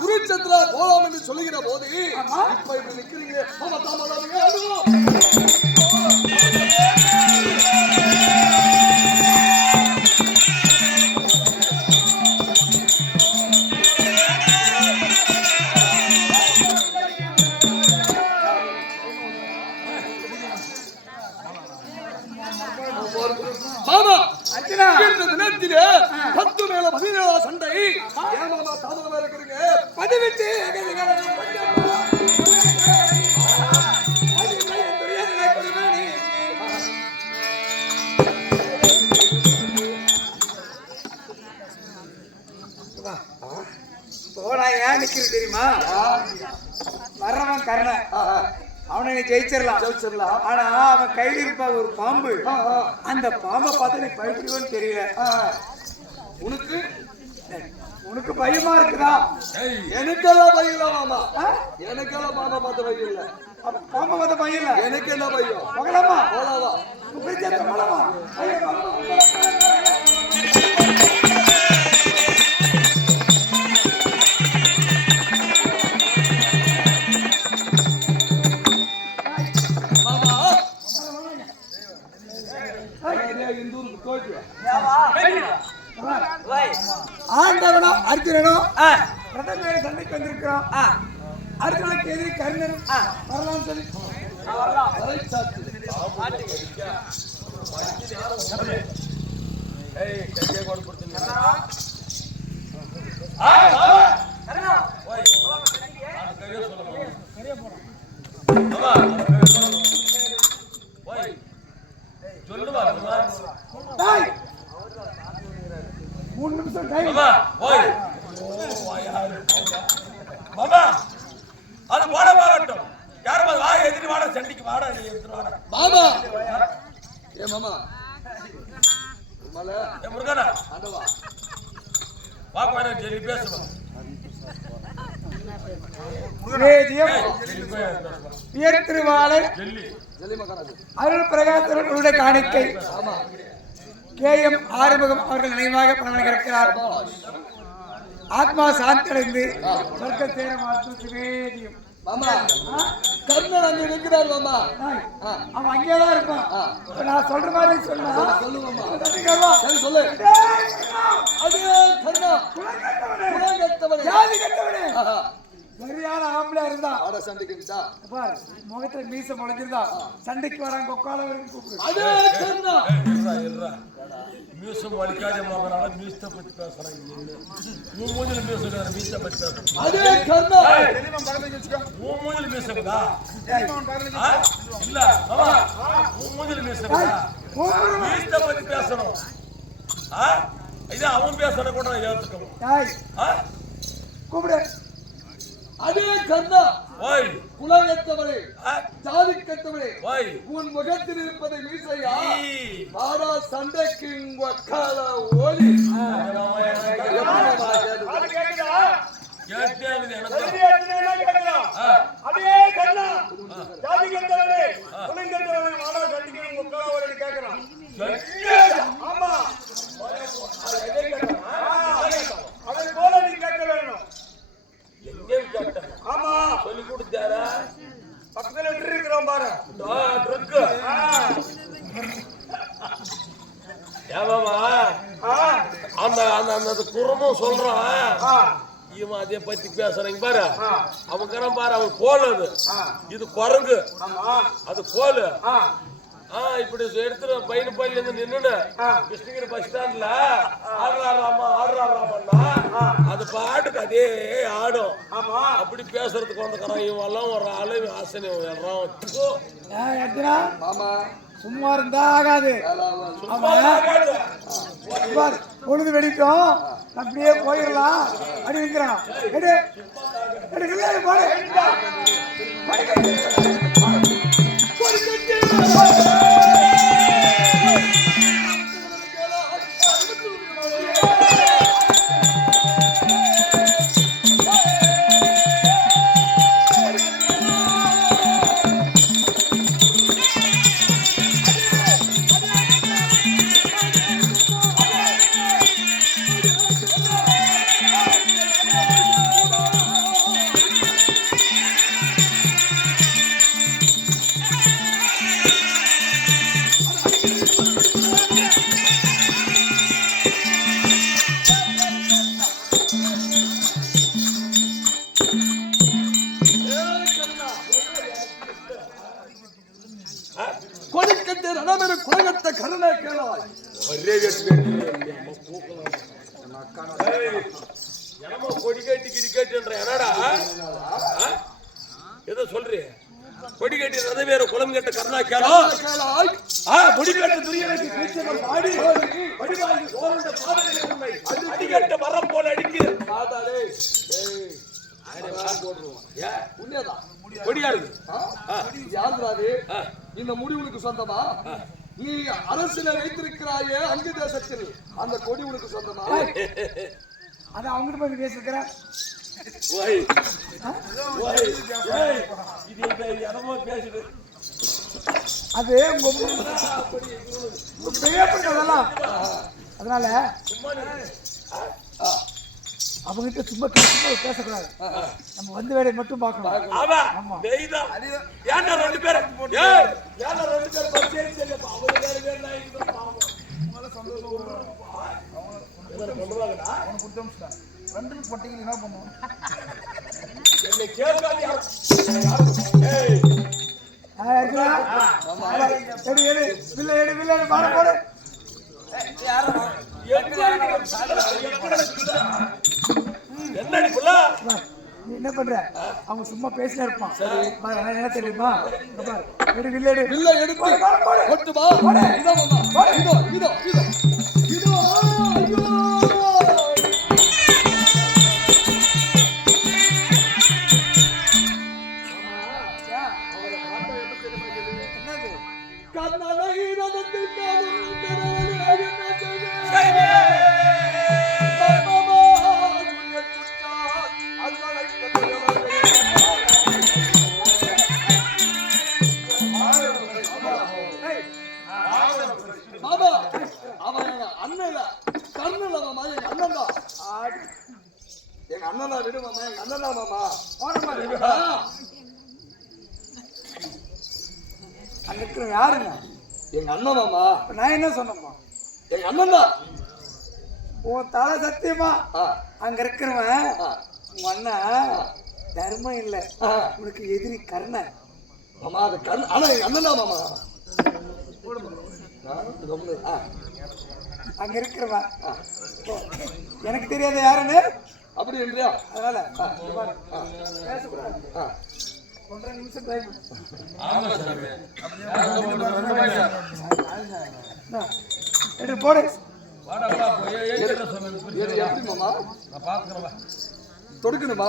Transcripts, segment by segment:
குருச்சந்திரா போலாம் என்று சொல்லுகிற போது ஆமா. இப்ப இப்படி நிக்கிறீங்க ஏன் நிக்கிறது தெரியுமா வர்றவன் கர்ணன் ஆஹா, அவனை நீ ஜெயிச்சிடலாம். ஜெயிச்சிடலாம். ஆனா அவன் கையில் இருப்ப ஒரு பாம்பு. அந்த பாம்பை பார்த்து நீ பயப்படுவோன்னு தெரியல. உனக்கு? உனக்கு பயமா இருக்குதா? எனக்கெல்லாம் பயம் இல்ல மாமா? எனக்கெல்லாம் மாமா பார்த்த பயம் இல்ல. அப்ப பாம்பை பார்த்த பயம் இல்ல? எனக்கு என்ன பயம் மகளமா போலாவா மேல சண்டைக்கு வந்திருக்கிறோம். அர்ஜுனுக்கு எதிரி கர்ணன் வரலாம் சொல்லி. டேய். மூணு நிமிஷம் டைம் அது போட போகட்டும் யாரும் அது வாய எதிரி வாட சண்டிக்கு வாட நீ எடுத்துட்டு வாட. மாமா! ஏ மாமா. ஏ முருகனா. ஆண்டவா. ஜெல்லி போய் திருவாளர். ஜெல்லி. மகாராஜ். அருள் பிரகாசனுடைய காணிக்கை. கே எம் ஆறுமுகம் அவர்கள் நினைவாக பலன் இருக்கிறார் ஆத்மா சாந்தடைந்து சொர்க்க சேர வேதியம் மாமா கர்ணன் அங்க நிற்கிறார் மாமா. அவன் அங்கேதான் இருப்பான். ஆ. இப்ப நான் சொல்ற மாதிரி சொன்னா சொல்லு மாமா. சத்தியமா? சரி சொல்லு. அது கர்ணா. ஜாதி கட்டவனே. சரியான ஆம்பளை இருந்தா. ஆட சண்டைக்கு விட்டா பார் முகத்துல மீச முளைஞ்சிருந்தா. சண்டைக்கு வராங்க கொக்கால வரைக்கும் கூப்பிடு. அதே பத்தி பேசுறாங்க. உன் மூஞ்சில மியூசியம் மியூசியத்தை பத்தி பேசுறேன் அதே மூஞ்சில மியூசியம்டா இல்ல ஆமா உன் மூஞ்சில? மியூசியத்தை பத்தி பேசணும். ஆ? இது அவன் பேசுற கூட ஏத்துக்கணும். கூப்பிடு. அதே குலங்கெட்டவனே ஆ ஜாதி கெட்டவனே ஓய் உன் முகத்தில் இருப்பதை மீசையா. வாடா சண்டைக்கு அக்கால ஓடி அதே கண்ணா. ஜாதி கண்டவனே குலங்கண்டவனே மாடா கண்டிக்கு உங்க உட்கார கேக்குறான் ஆமா அதை போல நீ கேட்க வேணும் எங்கே கேட்டேன் ஆமா சொல்லி கொடுத்தாரா பக்கத்துல விட்டு இருக்கிறோம் பாரு ஆ ட்ரக்கு ஆ, ஏமாமா ஆ, அந்த அந்த அந்த குரமும் சொல்றான் ஆ, அதை பத்தி பேசுறீங்க பாரு. கரம் பாரு அவன் கோல் அது. இது குரங்கு. ஆமா. அது கோல். இப்படி எடுத்துட்டு பையனு பையில இருந்து நின்னுடு ஆ. கிருஷ்ணகிரி பஸ் ஸ்டாண்ட்ல ஆடுறாராமா ஆடுறாராமன்னா அது பாட்டுக்கு அதே ஆடும். ஆமா. அப்படி பேசுறதுக்கு வந்துக்கிறான் இவன் எல்லாம் ஒரு ஆளு ஆசனை வர்றான் தூ. ஏய், சும்மா இருந்தா ஆகாது. வேளாவன். பொழுது வெடிக்கும் அப்படியே போயிடலாம். அப்படி வைக்கிறான் எடு. எடு கில்லாடி பாரு. கொடிக்கட்டு ரணமெரு குலகட்ட கருணை கேளாய். ஒரே என்னமோ கொடி கட்டி கிடி கட்டுன்ற என்னடா? ஆ? ஏதோ சொல்றீ? கொடி கட்டி ரதவேற குளம் கட்ட கருணா கேளா? ஆ கொடி கட்ட துரியனுக்கு கிருஷ்ணன் பாடி. உண்மை அடி கட்ட மரம் போல ஏய்? உண்மையதான் கொடியாடுது ஆ? யாருடாது ஆ. இந்த முடி உனக்கு சொந்தமா? நீ அரசியல வைத்திருக்கிறாயே அங்கு தேசத்தில். அந்த கொடி உனக்கு சொந்தமா? அது அவங்ககிட்ட போய் பேசுது. அது அதனால அவங்ககிட்ட சும்மா சும்மா பேசக்கூடாது. நம்ம வந்து வேலையை மட்டும் பார்க்கணும். ஆமா. நெய்தான் ஏன்டா ரெண்டு பேர்? ஏய் ஏன்டா ரெண்டு பேர் ஏறி செல்லுப்பா அவரு வேற வேற இங்க பாவம் என்னை கேட்காது பண்ற? அவங்க சும்மா பேசினா இருப்பான். என்ன தெரியுமா. எடு, வில்ல எடு. இல்ல எடுத்து. மாமா அவன் அண்ணன் கர்ணன் மாமா எங்க அண்ணன் தான். எங்க அண்ணன் தான் விடு மாமா எங்க அண்ணன் தான் மாமா. இரு. ஆ, அங்க இருக்கிற யாருங்க? எங்க அண்ணன் மாமா. நான் என்ன சொன்னப்பா எங்க அண்ணன் தான். உன் தலை சத்தியமா? அங்க இருக்கிறவன் உன் அண்ணன் தர்மம் இல்ல. உனக்கு எதிரி கர்ணன். மாமா அது கண் ஆனா எங்க அண்ணன் தான் மாமா. அங்க இருக்கிறவன் ஓ, எனக்கு தெரியாத யாருன்னு அப்படி என்றியா அதனால. ஒன்றரை நிமிஷம் டைம் எடு போடு எப்படி மாமா தொடுக்கணுமா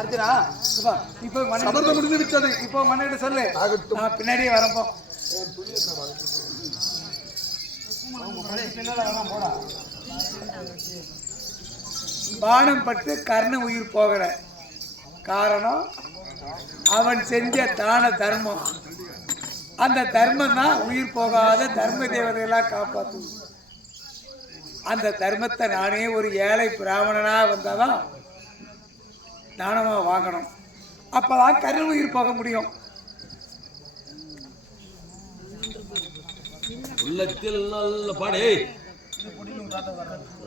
அர்ஜுனா. இப்போ சபதம் முடிந்து விட்டது இப்போ மண்ணிட்டு சொல்லு. நான் பின்னாடியே வரப்போ பானம் பட்டு கர்ண உயிர் போகல. காரணம் அவன் செஞ்ச தான தர்மம். அந்த தர்மம் தான் உயிர் போகாத தர்ம தேவதையெல்லாம் காப்பாற்றும் அந்த தர்மத்தை நானே ஒரு ஏழை பிராமணனா வந்தாதான் தானமாக வாங்கணும். அப்பதான் கருண் உயிர் போக முடியும். உள்ளத்தில் நல்ல பாடு.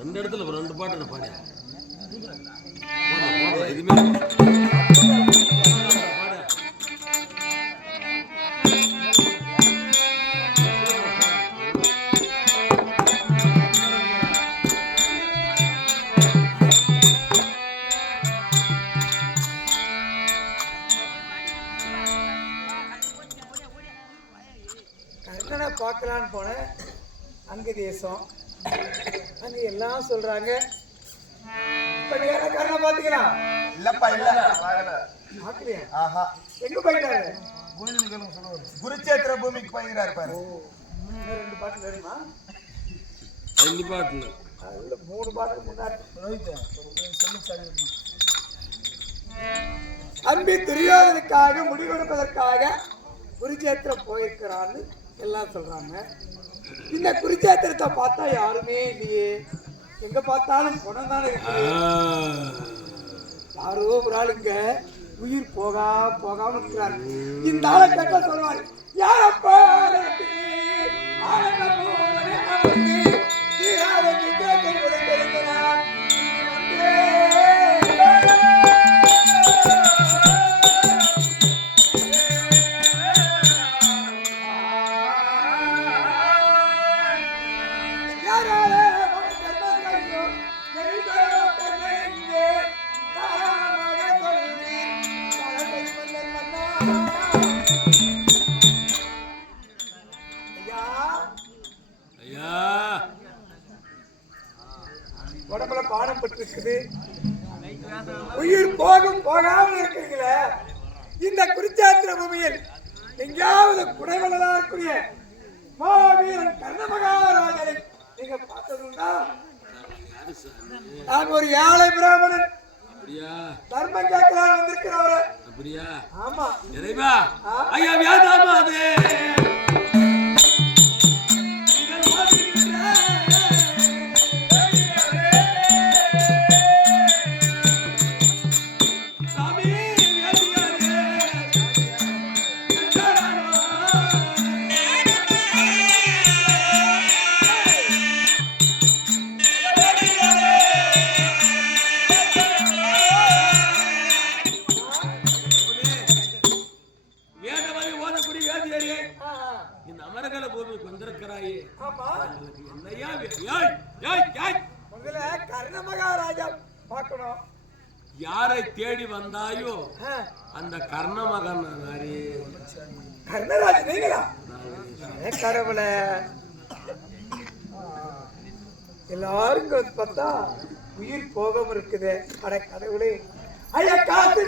ரெண்டு இடத்துல ரெண்டு பாட்டு நான் பாடு எதுவுமே பார்க்கலான்னு போனேன் அங்க தேசம். அங்க எல்லாம் சொல்றாங்க. இப்ப பாத்துக்கலாம் இல்லப்பா இல்ல. ஆஹா. எங்க போயிட்டாரு? குருச்சேத்திர பூமிக்கு போயிருக்காரு பாரு. ரெண்டு பாட்டு தெரியுமா ரெண்டு அதுல மூணு பாட்டு முன்னாடி. அன்பி துரியோதனுக்காக முடிவெடுப்பதற்காக குருச்சேத்திரம் போயிருக்கிறான்னு எல்லாம் சொல்றாங்க. இந்த குருச்சேத்திரத்தை பார்த்தா யாருமே இல்லையே. எங்க பார்த்தாலும் குணம் தானே இருக்கு. யாரோ ஒரு ஆளுங்க உயிர் போகா போகாம இருக்கிறார். இந்த ஆளை கேட்டா சொல்லுவாரு யாரப்பா உடம்புல பானம் பட்டிருக்குது. உயிர் போகும் போகாமல் இருக்கீங்களே இந்த குருச்சாத்திர பூமியில் எங்கேயாவது குடைவலதா இருக்கக்கூடிய மாவீரன் கர்ணமகாராஜரை நீங்க பார்த்ததுண்டா? நான் ஒரு ஏழை பிராமணன். தர்மம் கேட்கலாம் வந்திருக்கிறவரு. அப்படியா? ஆமா. இறைவா ஐயா வியாதாமாதே சாமி வந்தாயோ? அந்த கர்ண மகன். கர்ணராஜ் நீங்களா? கடவுளே? எல்லாரும் பார்த்தா உயிர் போகாம இருக்குது. அட கடவுளே. ஐயா காத்து